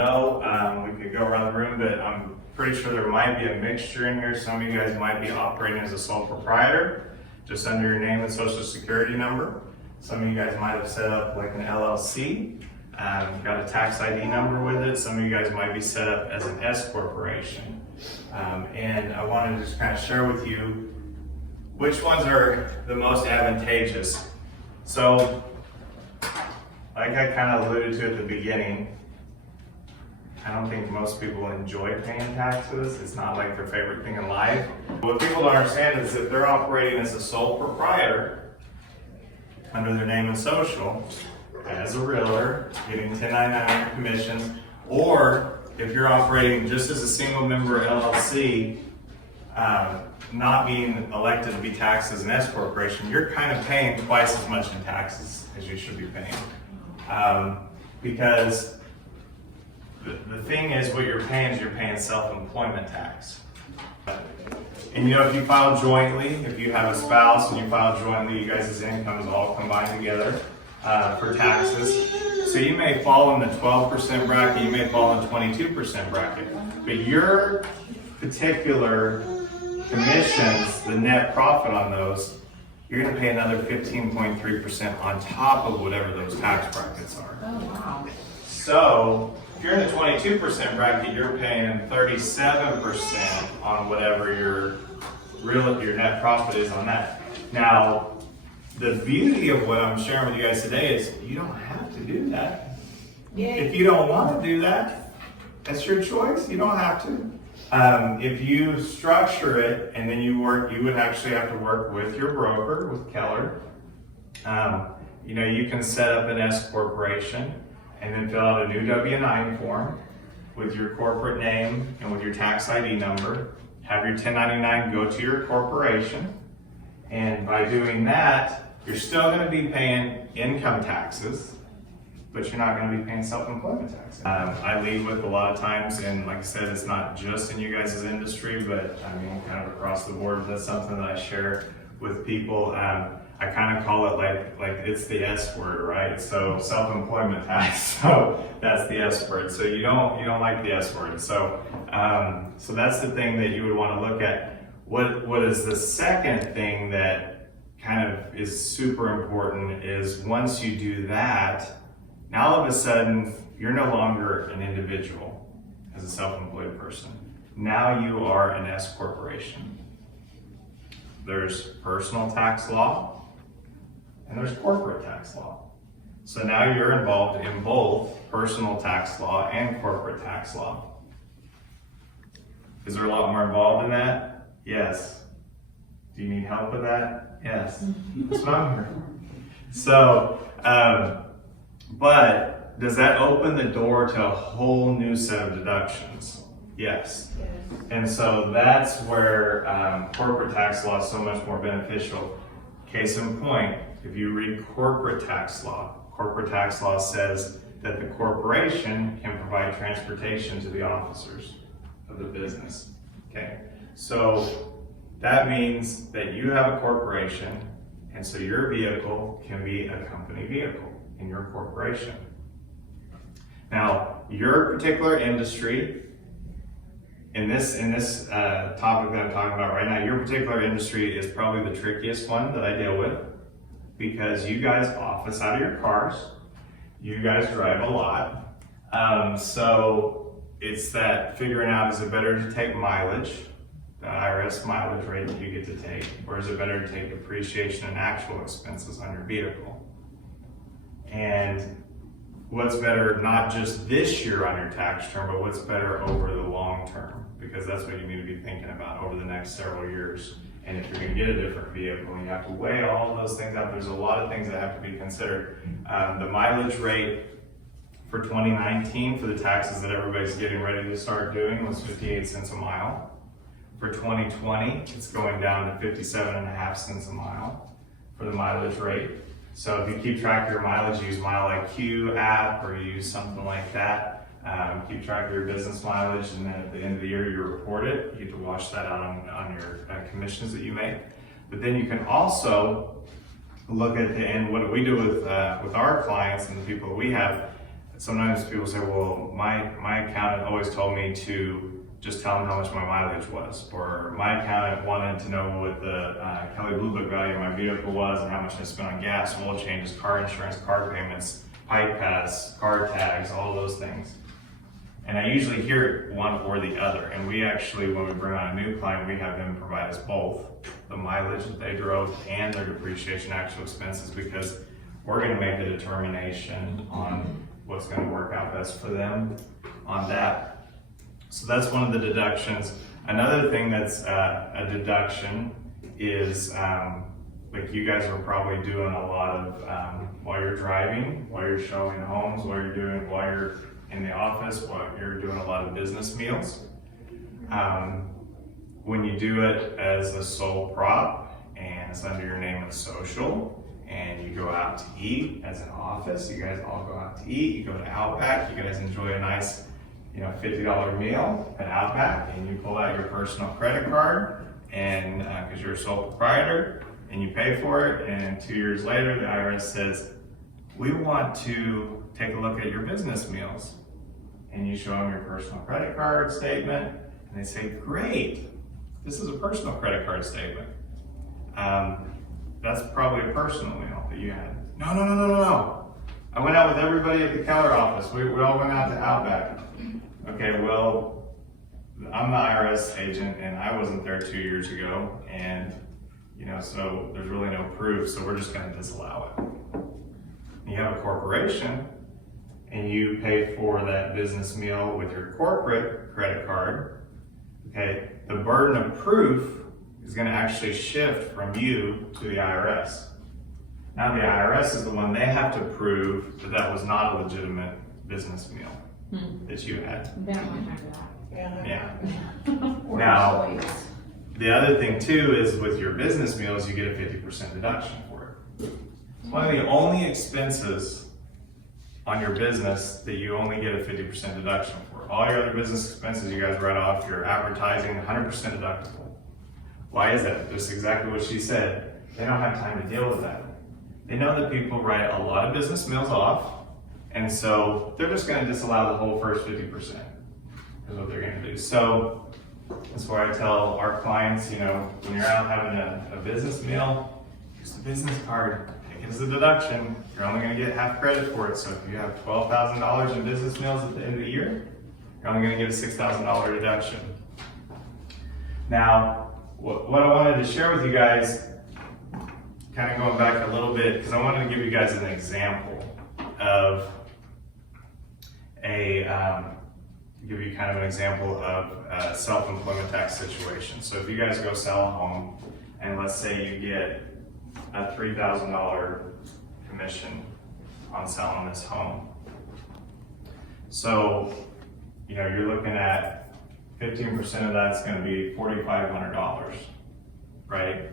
We could go around the room, but I'm pretty sure there might be a mixture in here. Some of you guys might be operating as a sole proprietor, just under your name and social security number. Some of you guys might have set up like an LLC, got a tax ID number with it. Some of you guys might be set up as an S corporation. And I wanted to just kind of share with you which ones are the most advantageous. So, like I kind of alluded to at the beginning, I don't think most people enjoy paying taxes. It's not like their favorite thing in life. What people don't understand is that they're operating as a sole proprietor under their name and social, as a realtor, getting 1099 commissions, or if you're operating just as a single member LLC, not being elected to be taxed as an S corporation, you're kind of paying twice as much in taxes as you should be paying. Because the thing is, what you're paying is you're paying self-employment tax. And you know, if you file jointly, if you have a spouse and you file jointly, you guys' income is all combined together for taxes. So you may fall in the 12% bracket, you may fall in the 22% bracket. But your particular commissions, the net profit on those, you're going to pay another 15.3% on top of whatever those tax brackets are. Oh, wow. So if you're in the 22% bracket, you're paying 37% on whatever your net profit is on that. Now, the beauty of what I'm sharing with you guys today is you don't have to do that. Yay. If you don't want to do that, that's your choice. You don't have to. If you structure it and then you would actually have to work with your broker, with Keller. You know, you can set up an S corporation and then fill out a new W-9 form with your corporate name and with your tax ID number. Have your 1099 go to your corporation. And by doing that, you're still going to be paying income taxes, but you're not going to be paying self-employment taxes. I lead with a lot of times, and like I said, it's not just in you guys' industry, but I mean, kind of across the board. That's something that I share with people. I kind of call it like it's the S word, right? So self-employment tax. So that's the S word. So you don't like the S word. So so that's the thing that you would want to look at. What is the second thing that kind of is super important is once you do that, now all of a sudden you're no longer an individual as a self-employed person. Now you are an S corporation. There's personal tax law and there's corporate tax law. So now you're involved in both personal tax law and corporate tax law. Is there a lot more involved in that? Yes. Do you need help with that? Yes. That's what I'm here. So, but does that open the door to a whole new set of deductions? Yes. And so that's where corporate tax law is so much more beneficial. Case in point, if you read corporate tax law says that the corporation can provide transportation to the officers of the business. Okay, so that means that you have a corporation, and so your vehicle can be a company vehicle in your corporation. Now, your particular industry, in this topic that I'm talking about right now, your particular industry is probably the trickiest one that I deal with because you guys office out of your cars, you guys drive a lot, so it's that figuring out, is it better to take mileage, the IRS mileage rate that you get to take, or is it better to take depreciation and actual expenses on your vehicle? And what's better, not just this year on your tax term, but what's better over the long term? Because that's what you need to be thinking about over the next several years. And if you're going to get a different vehicle, and you have to weigh all those things out, there's a lot of things that have to be considered. The mileage rate for 2019 for the taxes that everybody's getting ready to start doing was 58 cents a mile. For 2020, it's going down to 57.5 cents a mile for the mileage rate. So if you keep track of your mileage, use MileIQ app or use something like that. Keep track of your business mileage, and then at the end of the year you report it. You get to wash that out on your commissions that you make. But then you can also look at the end. What we do with our clients and the people that we have, sometimes people say, well, my accountant always told me to just tell them how much my mileage was, or my accountant wanted to know what the Kelley Blue Book value of my vehicle was and how much I spent on gas, oil changes, car insurance, car payments, pipe pass, car tags, all those things. And I usually hear one or the other. And we actually, when we bring on a new client, we have them provide us both the mileage that they drove and their depreciation actual expenses, because we're going to make the determination on what's going to work out best for them on that. So that's one of the deductions. Another thing that's a deduction is like you guys are probably doing a lot of while you're driving, while you're showing homes, while you're in the office, while you're doing a lot of business meals. When you do it as a sole prop and it's under your name and social, and you go out to eat as an office, you guys all go out to eat, you go to Outback, you guys enjoy a nice, $50 meal at Outback, and you pull out your personal credit card, and because you're a sole proprietor, and you pay for it, and 2 years later, the IRS says, we want to take a look at your business meals. And you show them your personal credit card statement, and they say, great, this is a personal credit card statement. That's probably a personal meal that you had. No. I went out with everybody at the Keller office. We all went out to Outback. Okay, well, I'm the IRS agent, and I wasn't there 2 years ago, and so there's really no proof, so we're just going to disallow it. You have a corporation, and you pay for that business meal with your corporate credit card. Okay, the burden of proof is going to actually shift from you to the IRS. Now the IRS is the one, they have to prove that that was not a legitimate business meal that you had. They don't want to talk about Yeah. Or Now, employees. the other thing too is with your business meals, you get a 50% deduction for it. It's one of the only expenses on your business that you only get a 50% deduction for. All your other business expenses you guys write off, your advertising, 100% deductible. Why is that? Just exactly what she said. They don't have time to deal with that. They know that people write a lot of business meals off, and so they're just going to disallow the whole first 50%, is what they're going to do. So that's why I tell our clients, when you're out having a business meal, use the business card, take it as a deduction. You're only going to get half credit for it. So if you have $12,000 in business meals at the end of the year, you're only going to get a $6,000 deduction. Now, what I wanted to share with you guys, kind of going back a little bit, because I wanted to give you guys an example of give you kind of an example of a self-employment tax situation. So if you guys go sell a home, and let's say you get a $3,000 commission on selling this home. So, you're looking at 15% of that's going to be $4,500, right?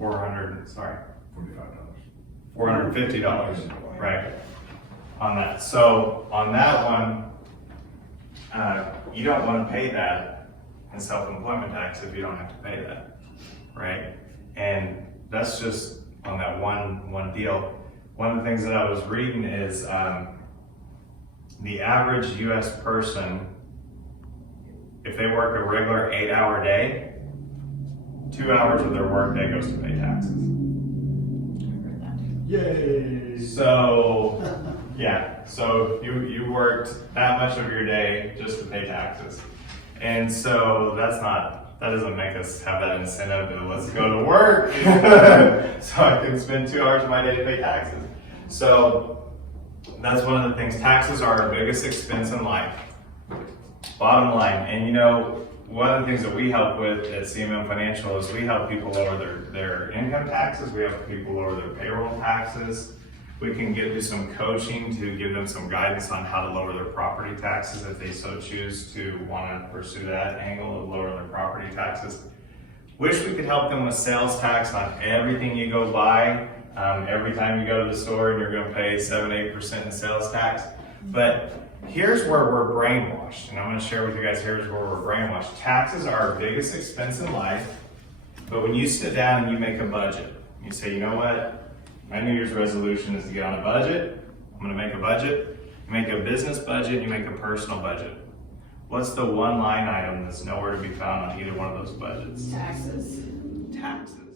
$450, right? On that. So on that one, you don't want to pay that in self-employment tax if you don't have to pay that, right? And that's just on that one deal. One of the things that I was reading is the average U.S. person, if they work a regular 8-hour day, 2 hours of their work day goes to pay taxes. Yay! So, yeah, so you worked that much of your day just to pay taxes. And so that doesn't make us have that incentive to let's go to work so I can spend 2 hours of my day to pay taxes. So that's one of the things. Taxes are our biggest expense in life. Bottom line. And one of the things that we help with at CMM Financial is we help people lower their income taxes. We help people lower their payroll taxes. We can do some coaching to give them some guidance on how to lower their property taxes if they so choose to want to pursue that angle of lowering their property taxes. Wish we could help them with sales tax on everything you go buy. Every time you go to the store and you're going to pay 7-8% in sales tax. But here's where we're brainwashed, and I'm going to share with you guys, here's where we're brainwashed. Taxes are our biggest expense in life, but when you sit down and you make a budget, you say, you know what, my New Year's resolution is to get on a budget, I'm gonna make a budget. You make a business budget, you make a personal budget. What's the one line item that's nowhere to be found on either one of those budgets? Taxes. Taxes.